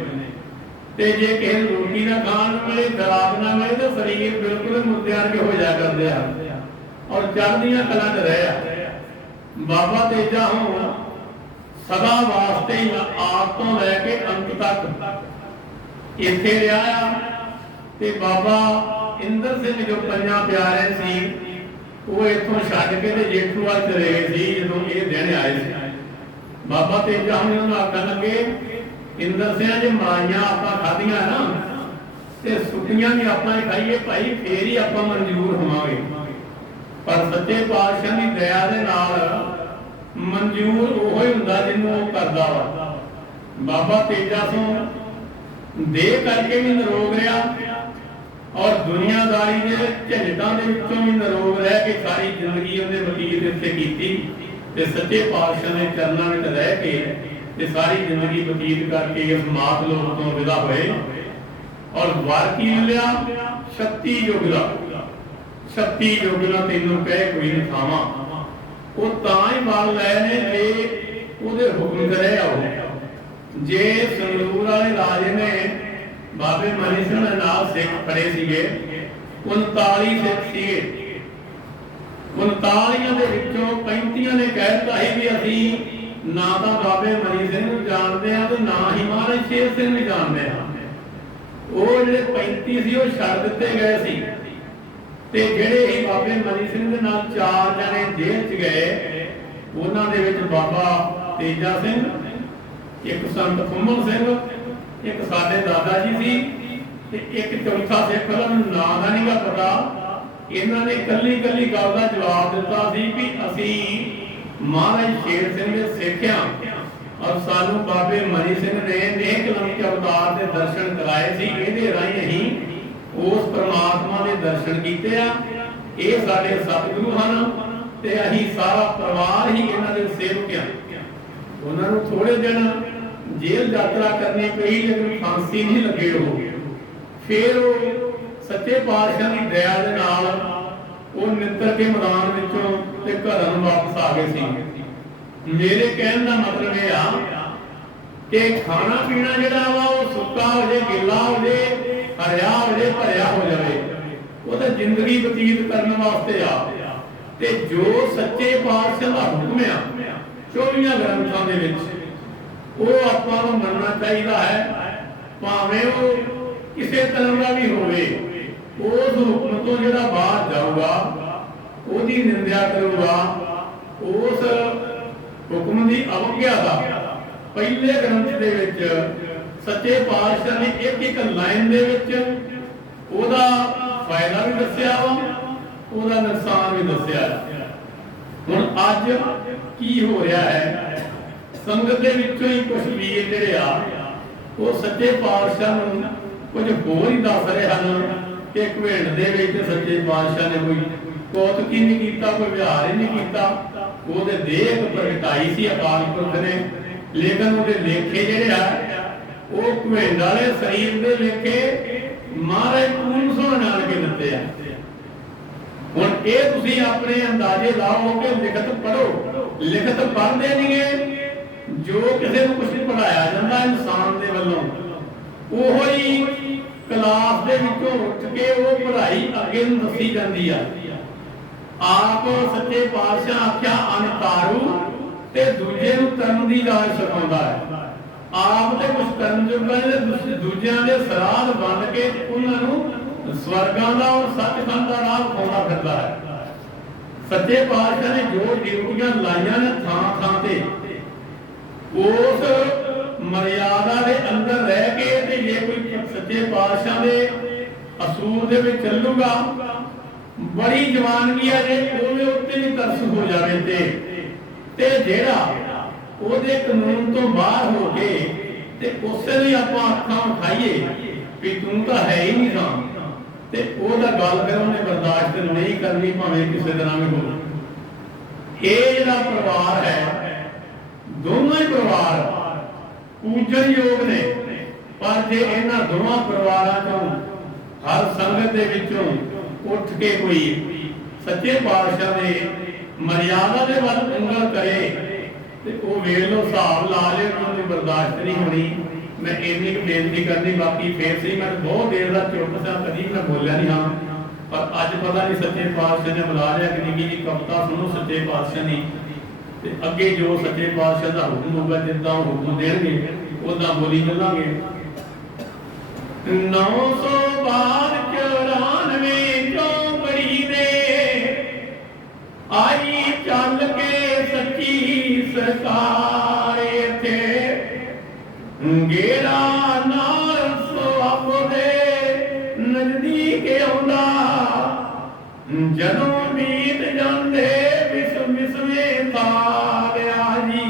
ਤੇ ਜੇ ਕਿਸੇ ਨੂੰ ਰੋਟੀ ਨਾ ਖਾਣ ਨੂੰ ਮਿਲੇ, ਖੁਰਾਕ ਨਾ ਮਿਲੇ, ਤਾਂ ਸਰੀਰ ਬਿਲਕੁਲ ਮੁਰਦਿਆਂ ਕੇ ਹੋ ਜਾ ਕਰਦੇ ਆ ਔਰ ਚੜ੍ਹਦੀਆਂ ਕਲਾਂ 'ਚ ਰਹੇ ਆ। ਬਾਬਾ ਤੇਜਾ ਹੁਣ ਸਦਾ ਵਾਸਤੇ ਹੀ ਆਪ ਤੋਂ ਲੈ ਕੇ ਅੰਤ ਤੱਕ ਇੱਥੇ ਰਿਹਾ ਆ। ਤੇ ਬਾਬਾ ਇੰਦਰ ਸਿੰਘ ਜੋ ਪੰਜਾਂ ਪਿਆਰੇ ਸੀ, ਉਹ ਇੱਥੋਂ ਛੱਡ ਕੇ ਤੇ ਜੇਠੂਵਾਲ ਚਲੇ ਗਏ ਸੀ ਜਦੋਂ ਇਹ ਦਿਨ ਆਏ ਸੀ। ਬਾਬਾ ਤੇਜਾ ਹੁਣ ਉਹਨੂੰ ਆਖਣ ਲੱਗੇ, ਇੰਦਰ ਸਿੰਘ ਜੇ ਮਲਾਈਆਂ ਆਪਾਂ ਖਾਧੀਆਂ ਨਾ ਤੇ ਸੁੱਕੀਆਂ ਵੀ ਆਪਾਂ ਹੀ ਖਾਈਏ ਭਾਈ, ਫੇਰ ਹੀ ਆਪਾਂ ਮਨਜ਼ੂਰ ਹੋਵਾਂਗੇ। ਪਰ ਸੱਚੇ ਪਾਤਸ਼ਾਹ ਦੀ ਦਇਆ ਦੇ ਨਾਲ ਮਨਜ਼ੂਰ ਉਹ ਹੀ ਹੁੰਦਾ ਜਿਹਨੂੰ ਉਹ ਕਰਦਾ ਵਾ। ਬਾਬਾ ਤੇਜਾ ਸਿੰਘ ਦੇਹ ਕਰਕੇ ਵੀ ਨਿਰੋਗ ਰਿਹਾ ਔਰ ਦੁਨੀਆਦਾਰੀ ਦੇ ਝੰਡਾਂ ਦੇ ਵਿੱਚੋਂ ਵੀ ਨਿਰੋਗ ਰਹਿ ਕੇ ਸਾਰੀ ਜ਼ਿੰਦਗੀ ਉਹਨੇ ਬਤੀਤ ਇੱਥੇ ਕੀਤੀ। ਤੇ ਸੱਚੇ ਪਾਤਸ਼ਾਹ ਦੇ ਚਰਨਾਂ ਵਿੱਚ ਰਹਿ ਕੇ ਤੇ ਸਾਰੀ ਜ਼ਿੰਦਗੀ ਬਤੀਤ ਕਰਕੇ ਇਸ ਮਾਤ ਲੋਕ ਤੋਂ ਵਿਦਾ ਹੋਏ। ਔਰ ਵਰ ਕੀ ਮਿਲਿਆ? 36 ਯੁੱਗ ਦਾ। 36 ਯੁੱਗ ਦਾ ਤੈਨੂੰ ਕਹੇ ਕੋਈ ਨਹੀਂ ਥਾਵਾਂ। ਉਹ ਤਾਂ ਹੀ ਮੰਨ ਲਏ ਨੇ ਜੇ ਉਹਦੇ ਹੁਕਮ ਕਰੇ ਆਓ। ਜੇ ਸੰਗਰੂਰ ਵਾਲੇ ਰਾਜੇ ਨੇ ਬਾਬੇ ਮਨੀ ਸਿੰਘ ਦੇ ਨਾਲ ਸਿੱਖ ਖੜੇ ਸੀਗੇ, 39 ਸਿੱਖ ਸੀਗੇ। 39 ਦੇ ਵਿੱਚੋਂ 35 ਨੇ ਕਹਿ ਦਿੱਤਾ ਸੀ ਵੀ ਅਸੀਂ ਨਾ ਤਾਂ ਬਾਬੇ ਮਨੀ ਸਿੰਘ ਨੂੰ ਜਾਣਦੇ ਆ ਤੇ ਨਾ ਹੀ ਮਹਾਰਾਜ ਸ਼ੇਰ ਸਿੰਘ ਨੂੰ ਜਾਣਦੇ ਆ। ਉਹ ਜਿਹੜੇ 35 ਸੀ ਉਹ ਛੱਡ ਦਿੱਤੇ ਗਏ ਸੀ ਤੇ ਜਿਹੜੇ ਹੀ ਬਾਬੇ ਮਨੀ ਸਿੰਘ ਦੇ ਨਾਲ 4 ਜਣੇ ਜੇਲ੍ਹ 'ਚ ਗਏ, ਉਹਨਾਂ ਦੇ ਵਿੱਚ ਬਾਬਾ ਤੇਜਾ ਸਿੰਘ, ਇੱਕ ਸੰਤ ਫੁੰਮਣ ਸਿੰਘ, ਇੱਕ ਸਾਡੇ ਦਾਦਾ ਜੀ ਸੀ ਤੇ ਇੱਕ ਚੌਥਾ ਸਿੱਖ ਦਾ ਮੈਨੂੰ ਨਾਂ ਦਾ ਨਹੀਂਗਾ ਪਤਾ। ਇਹਨਾਂ ਨੇ ਕੱਲੀ ਕੱਲੀ ਗੱਲ ਦਾ ਜਵਾਬ ਦਿੱਤਾ ਸੀ ਵੀ ਅਸੀਂ ਮਹਾਰਾਜ ਸ਼ੇਰ ਸਿੰਘ ਦੇ ਸਿੱਖ ਹਾਂ ਔਰ ਸਾਨੂੰ ਬਾਬੇ ਮਨੀ ਸਿੰਘ ਨੇ ਨੇਕ ਕਲਮ ਅਵਤਾਰ ਦੇ ਦਰਸ਼ਨ ਕਰਾਏ ਸੀ। ਇਹਦੇ ਰਾਹੀਂ ਅਸੀਂ ਉਸ ਪ੍ਰਮਾਤਮਾ ਦੇ ਦਰਸ਼ਨ ਕੀਤੇ ਆ। ਇਹ ਸਾਡੇ ਸਤਿਗੁਰੂ ਹਨ ਤੇ ਅਸੀਂ ਸਾਰਾ ਪਰਿਵਾਰ ਹੀ ਇਹਨਾਂ ਦੇ ਸੇਵਕ ਆ। ਉਹਨਾਂ ਨੂੰ ਥੋੜੇ ਦਿਨ ਜੇਲ੍ਹ ਯਾਤਰਾ ਕਰਨੀ ਪਈ ਲੇਕਿਨ ਫਾਂਸੀ ਨਹੀਂ ਲੱਗੇ। ਉਹ ਫਿਰ ਉਹ ਸੱਚੇ ਪਾਤਸ਼ਾਹ ਦੀ ਦਇਆ ਦੇ ਨਾਲ ਉਹ ਨਿੱਤਰ ਕੇ ਮੈਦਾਨ ਵਿੱਚੋਂ ਤੇ ਘਰਾਂ ਨੂੰ ਵਾਪਸ ਆ ਗਏ ਸੀ। ਮੇਰੇ ਕਹਿਣ ਦਾ ਮਤਲਬ ਇਹ ਆ ਕਿ ਖਾਣਾ ਪੀਣਾ ਜਿਹੜਾ ਵਾ ਉਹ ਸੁੱਕਾ ਹੋ ਜਾਏ, ਗਿੱਲਾ ਹੋ ਜਾਏ, ਹਰਿਆ ਹੋ ਜਾਏ, ਭਰਿਆ ਹੋ ਜਾਵੇ, ਉਹ ਤਾਂ ਜ਼ਿੰਦਗੀ ਬਤੀਤ ਕਰਨ ਵਾਸਤੇ ਆ। ਤੇ ਜੋ ਸੱਚੇ ਪਾਤਸ਼ਾਹ ਦਾ ਹੁਕਮ ਆ 24 ਗ੍ਰੰਥਾਂ ਦੇ ਵਿੱਚ, ਉਹ ਆਪਾਂ ਨੂੰ ਮੰਨਣਾ ਚਾਹੀਦਾ ਹੈ। ਭਾਵੇਂ ਉਹ ਕਿਸੇ ਤਰ੍ਹਾਂ ਦਾ ਵੀ ਹੋਵੇ, ਉਸ ਹੁਕਮ ਤੋਂ ਜਿਹੜਾ ਬਾਹਰ ਜਾਊਗਾ ਉਹਦੀ ਨਿੰਦਿਆ ਕਰੂਗਾ, ਉਸ ਹੁਕਮ ਦੀ ਅਵਗਿਆ ਦਾ। ਪਹਿਲੇ ਗ੍ਰੰਥ ਦੇ ਵਿੱਚ ਸੱਚੇ ਪਾਤਸ਼ਾਹ ਨੇ ਇੱਕ ਇੱਕ ਲਾਈਨ ਦੇ ਵਿੱਚ ਉਹਦਾ ਫਾਇਦਾ ਵੀ ਦੱਸਿਆ ਵਾ, ਉਹਦਾ ਨੁਕਸਾਨ ਵੀ ਦੱਸਿਆ। ਹੁਣ ਅੱਜ ਕੀ ਹੋ ਰਿਹਾ ਹੈ, ਸੰਗਤ ਦੇ ਵਿੱਚੋਂ ਹੀ ਕੁਝ ਵੀਰ ਜਿਹੜੇ ਆ ਉਹ ਸੱਚੇ ਪਾਤਸ਼ਾਹ ਨੂੰ ਕੁਝ ਹੋਰ ਹੀ ਦੱਸ ਰਹੇ ਹਨ ਕਿ ਘਵੇਂਡ ਦੇ ਵਿੱਚ ਸੱਚੇ ਪਾਤਸ਼ਾਹ ਨੇ ਕੋਈ ਕੌਤਕ ਹੀ ਨਹੀਂ ਕੀਤਾ, ਕੋਈ ਵਿਹਾਰ ਹੀ ਨਹੀਂ ਕੀਤਾ। ਉਹਦੇ ਦੇਹ ਪ੍ਰਗਟਾਈ ਸੀ ਅਕਾਲ ਪੁਰਖ ਨੇ, ਲੇਕਿਨ ਉਹਦੇ ਲੇਖੇ ਜਿਹੜੇ ਆ ਉਹ ਘਵੇਂਡ ਵਾਲੇ ਸਰੀਰ ਦੇ ਲੇਖੇ ਮਹਾਰਾਜ ਪੂਰਨ ਸੋਹਣ ਨਾਲ ਕੇ ਦਿੱਤੇ ਆ। ਹੁਣ ਇਹ ਤੁਸੀਂ ਆਪਣੇ ਅੰਦਾਜ਼ੇ ਲਾਓ ਕਿ ਲਿਖਤ ਪੜੋ, ਲਿਖਤ ਪੜ੍ਹਦੇ ਨਹੀਂਗੇ। ਜੋ ਕਿਸੇ ਨੂੰ ਕੁਝ ਪੜਾਇਆ ਜਾਂਦਾ ਇਨਸਾਨ ਦੇ ਵੱਲੋਂ, ਉਹੋ ਹੀ ਕਲਾਸ ਦੇ ਵਿੱਚੋਂ ਉੱਠ ਕੇ ਉਹ ਪੜ੍ਹਾਈ ਅੱਗੇ ਨੂੰ ਦੱਸੀ ਜਾਂਦੀ ਆ। ਆਪ ਸੱਚੇ ਪਾਤਸ਼ਾਹ ਆਖਿਆ ਅਨਤਾਰੂ ਤੇ ਦੂਜੇ ਨੂੰ ਤਰਨ ਦੀ ਜਾਚ ਸਿਖਾਉਂਦਾ ਹੈ। ਆਪ ਤੇ ਕੁਝ ਕਰਨ ਜੋਗਾ ਨੇ, ਦੂਜਿਆਂ ਦੇ ਸਰਾਧ ਬਣ ਕੇ ਉਹਨਾਂ ਨੂੰ ਸਵਰਗਾਂ ਦਾ ਔਰ ਸੱਚਖੰਡ ਦਾ ਰਾਹ ਵਿਖਾਉਂਦਾ ਫਿਰਦਾ ਹੈ। ਸੱਚੇ ਪਾਤਸ਼ਾਹ ਨੇ ਜੋ ਡਿਊਟੀਆਂ ਲਾਈਆਂ ਨੇ ਥਾਂ ਥਾਂ ਤੇ, ਉਸ ਮਰਿਆਦਾ ਦੇ ਅੰਦਰ ਰਹਿ ਕੇ ਤੇ ਜੇ ਕੋਈ ਸੱਚੇ ਪਾਤਸ਼ਾਹ ਦੇ ਅਸੂਲ ਦੇ ਵਿੱਚ ਚੱਲੂਗਾ, ਬੜੀ ਜਵਾਨਗੀ ਆ ਜੇ ਉਹਦੇ ਉੱਤੇ ਵੀ ਤਰਸ ਹੋ ਜਾਵੇ ਤੇ ਜਿਹੜਾ ਉਹਦੇ ਕਾਨੂੰਨ ਤੋਂ ਬਾਹਰ ਹੋ ਕੇ ਤੇ ਉਸੇ ਲਈ ਆਪਾਂ ਅੱਖਾਂ ਉਠਾਈਏ ਵੀ ਤੂੰ ਤਾਂ ਹੈ ਹੀ ਨਹੀਂ ਸਾਂ, ਤੇ ਉਹਦਾ ਗੱਲ ਫਿਰ ਉਹਨੇ ਬਰਦਾਸ਼ਤ ਨਹੀਂ ਕਰਨੀ, ਭਾਵੇਂ ਕਿਸੇ ਤਰ੍ਹਾਂ ਵੀ ਹੋਵੇ। ਇਹ ਜਿਹੜਾ ਪਰਿਵਾਰ ਹੈ, ਦੋਨੋਂ ਹੀ ਪਰਿਵਾਰ ਪੂਜਣਯੋਗ ਨੇ, ਪਰ ਜੇ ਇਹਨਾਂ ਦੋਵਾਂ ਪਰਿਵਾਰਾਂ ਤੋਂ ਹਰ ਸੰਗਤ ਦੇ ਵਿੱਚੋਂ ਉੱਠ ਕੇ ਕੋਈ ਸੱਚੇ ਪਾਤਸ਼ਾਹ ਦੇ ਮਰਿਆਦਾ ਦੇ ਵੱਲ ਉਂਗਲ ਕਰੇ ਤੇ ਉਹ ਵੇਖ ਲੋ ਹਿਸਾਬ ਲਾ ਲਿਓ, ਉਹਨਾਂ ਦੀ ਬਰਦਾਸ਼ਤ ਨਹੀਂ ਹੋਣੀ। ਮੈਂ ਇੰਨੀ ਕੁ ਬੇਨਤੀ ਕਰਨੀ, ਬਾਕੀ ਫੇਰ ਸੀ ਮੈਂ ਬਹੁਤ ਦੇਰ ਦਾ ਚੁੱਪ ਸਾਂ, ਕਦੀ ਮੈਂ ਬੋਲਿਆ ਨਹੀਂ ਹਾਂ, ਪਰ ਅੱਜ ਪਤਾ ਨਹੀਂ ਸੱਚੇ ਪਾਤਸ਼ਾਹ ਨੇ ਬੁਲਾ ਲਿਆ ਕਿ ਨਿੱਕੀ ਜੀ ਕਵਿਤਾ ਸੁਣੋ ਸੱਚੇ ਪਾਤਸ਼ਾਹ ਨੇ, ਤੇ ਅੱਗੇ ਜੋ ਸੱਚੇ ਪਾਤਸ਼ਾਹ ਦਾ ਹੁਕਮ ਹੋਊਗਾ, ਜਿੱਦਾਂ ਉਹ ਹੁਕਮ ਦੇਣਗੇ ਉਦਾਂ ਬੋਲੀ ਚੱਲਾਂਗੇ। 994 ਚੌਂਕੜੀ ਨੇ ਆਈ ਚੱਲ ਕੇ ਸੱਚੀ ਸਰਕਾਰ ਇੱਥੇ, ਗੇਰਾ ਨਾਲ ਸੁਆਬ ਦੇ ਨਜ਼ਦੀਕ ਆਉਂਦਾ, ਜਦੋਂ ਮੀਤ ਜਾਂਦੇ ਵਿਸਵੇਂ ਤਾਰਿਆ ਜੀ।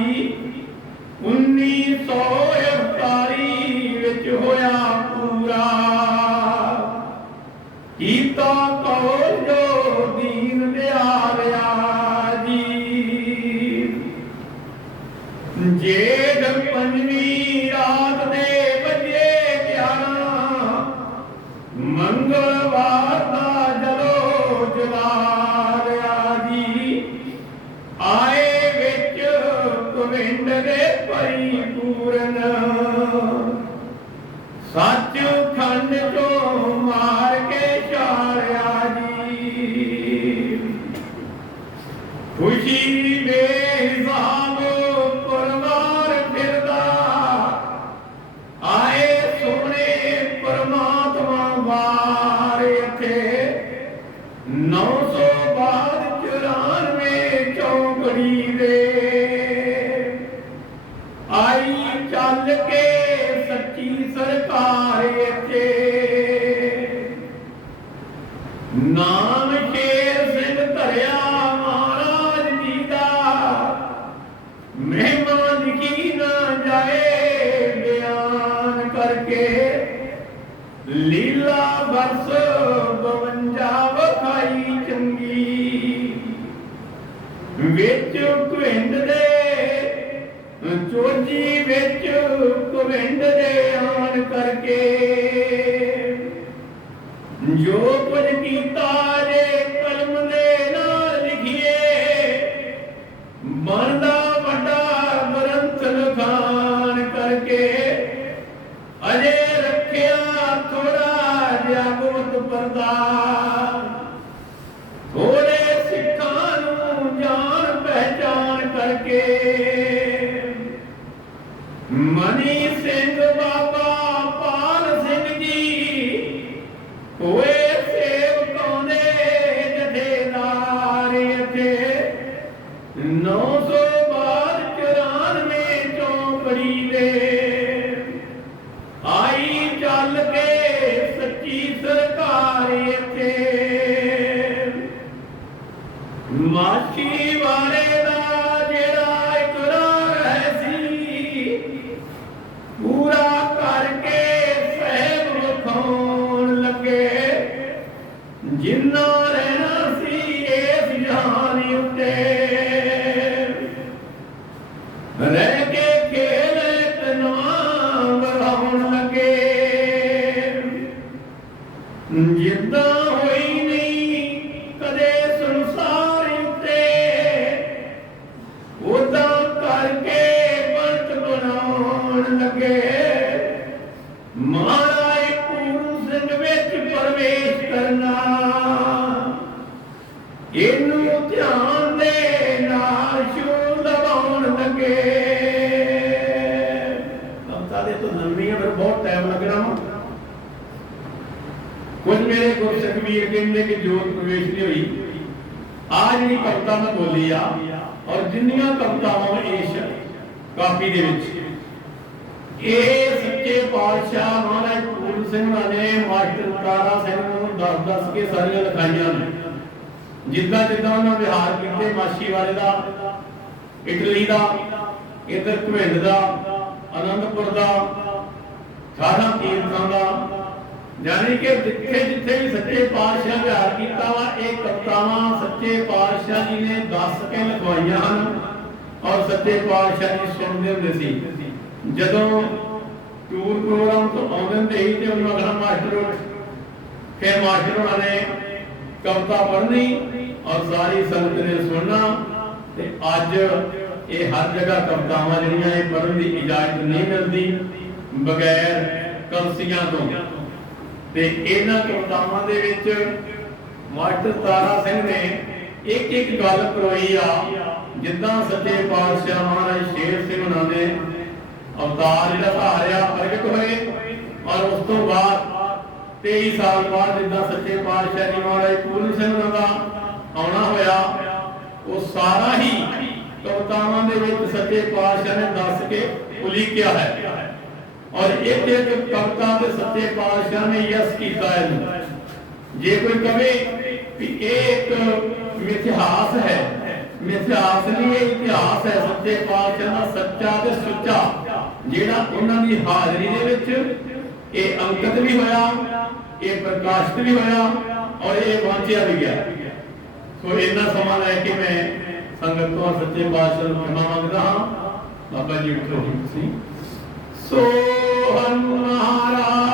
1948 ਵਿੱਚ ਹੋਇਆ ਪੂਰਾ ਕੀਤਾ ਕੌਲ ਜੋ ਦੀਨ ਦਿਆਲਿਆ ਜੀ। जेठ पंजवी रात दे बजे 11 मंगलवार दा जलो जलालिया जी आए विच गोविंद दे परिपूरन सच खंड चो मार के चालिया जी खुशी बेहिसाब परवार फिरदा आए सोने परमात्मा वार इथे 900 बाद 94 चौकड़ी दे आई चल के सच्ची सरकार इथे नाम शेर सिंह धरिया महाराज जी दा महिमा लिखी ना जाए बयान करके लीला बरस 52 वखाई चंगी विच घुंड दे चोजी विच घुंड दे आन करके जो कुछ कीता जे कलम दे नाल लिखिए बनदा वड्डा ग्रंथ लखान करके अजे रखिया थोड़ा जिहा गुप्त परदा थोड़े सिखां नूं जान पहचान करके मनी सिंह बाबा पाल सिंह जी होए सेवकों ने जथेदार इथे 900 बाद 94 चौकड़ी दे आई चल के सच्ची सरकार इथे माछी वाले दा जेड़ा इकरार है सी पूरा करके सहब विखाउण लगे जिन्ना रहना सी इस जहान उत्ते रह के खेल तनवां बढ़ाउण लगे जिद्दां होई नहीं कदे संसार उत्ते उदां करके बनत बनाउण लगे महाराज पूर्ण सिंह विच प्रवेश करना इनू ध्यान दे नाल शूल दबाउण लगे कविता दे तो लंबी है बहुत टाइम लगना कुछ मेरे गुरसिख वीर कहते कि जोत प्रवेश नहीं हुई आज जी कविता मैं बोली आ और जिन्नियां कवितावां इस कापी दे विच ਇਹ ਸੱਚੇ ਪਾਤਸ਼ਾਹ ਮਹਾਰਾਜ ਪੂਰਨ ਸਿੰਘ ਨੇ ਮਾਸਟਰ ਤਾਰਾ ਸਿੰਘ ਨੂੰ ਦੱਸ ਕੇ ਸਾਰੀਆਂ ਲਿਖਾਈਆਂ ਨੇ ਜਿੱਦਾਂ ਜਿੱਦਾਂ ਉਹਨਾਂ ਵਿਹਾਰ ਕੀਤੇ ਮਾਛੀ ਵਾਲੇ ਦਾ ਇਟਲੀ ਦਾ ਇਧਰ ਘੁੰਡ ਦਾ ਆਨੰਦਪੁਰ ਦਾ 18 ਤੀਰਥਾਂ ਦਾ ਯਾਨੀ ਕਿ ਜਿੱਥੇ ਜਿੱਥੇ ਵੀ ਸੱਚੇ ਪਾਤਸ਼ਾਹ ਵਿਹਾਰ ਕੀਤਾ ਵਾ ਇਹ ਕਵਿਤਾਵਾਂ ਸੱਚੇ ਪਾਤਸ਼ਾਹ ਜੀ ਨੇ ਦੱਸ ਕੇ ਲਿਖਵਾਈਆਂ ਹਨ ਔਰ ਸੱਚੇ ਪਾਤਸ਼ਾਹ ਜੀ ਸੁਣਦੇ ਹੁੰਦੇ ਸੀ ਜਦੋਂ ਟੂਰ ਪ੍ਰੋਗਰਾਮ ਤੋਂ ਆਉਂਦੇ ਹੀ ਤੇ ਉਹਨਾਂ ਅਗਲਾ ਮਾਸਟਰ ਫਿਰ ਮਾਸਟਰ ਉਹਨਾਂ ਨੇ ਕਵਿਤਾ ਪੜ੍ਹਨੀ ਔਰ ਸਾਰੀ ਸੰਗਤ ਨੇ ਸੁਣਨਾ ਤੇ ਅੱਜ ਇਹ ਹਰ ਜਗ੍ਹਾ ਕਵਿਤਾਵਾਂ ਜਿਹੜੀਆਂ ਇਹ ਪੜ੍ਹਨ ਦੀ ਇਜਾਜ਼ਤ ਨਹੀਂ ਮਿਲਦੀ ਬਗੈਰ ਕਰਸੀਆਂ ਤੋਂ ਤੇ ਇਹਨਾਂ ਕਵਿਤਾਵਾਂ ਦੇ ਵਿੱਚ ਮਾਸਟਰ ਤਾਰਾ ਸਿੰਘ ਨੇ ਇੱਕ ਇੱਕ ਗੱਲ ਕਰਵਾਈ ਆ ਜਿੱਦਾਂ ਸੱਚੇ ਪਾਤਸ਼ਾਹ ਮਹਾਰਾਜ ਸ਼ੇਰ ਸਿੰਘ ਉਹਨਾਂ ਨੇ अवतार जिहड़ा धारिया प्रगट होए और उस तो बाद 23 साल बाद जिद्दां सच्चे पातशाह जी महाराज पूर्ण सिंह दा आउणा होया वो सारा ही कवितावां दे विच सच्चे पातशाह ने दस के उलीकिया है और एक एक कविता दे सच्चे पातशाह ने यस कीता है जे कोई कहे कि एक मिथ्यास है मिथ्यास नहीं ये इतिहास है सच्चे पातशाह दा सच्चा ते सुच्चा ਜਿਹੜਾ ਉਹਨਾਂ ਦੀ ਹਾਜ਼ਰੀ ਦੇ ਵਿੱਚ ਇਹ ਅੰਕਿਤ ਵੀ ਹੋਇਆ ਇਹ ਪ੍ਰਕਾਸ਼ਿਤ ਵੀ ਹੋਇਆ ਔਰ ਇਹ ਵਾਂਚਿਆ ਵੀ ਗਿਆ ਸੋ ਇੰਨਾ ਸਮਾਂ ਲੈ ਕੇ ਮੈਂ ਸੰਗਤ ਤੋਂ ਸੱਚੇ ਪਾਤਸ਼ਾਹ ਨੂੰ ਖਿਮਾ ਮੰਗਦਾ ਹਾਂ बाबा जी उठो। सो हनुमान महाराज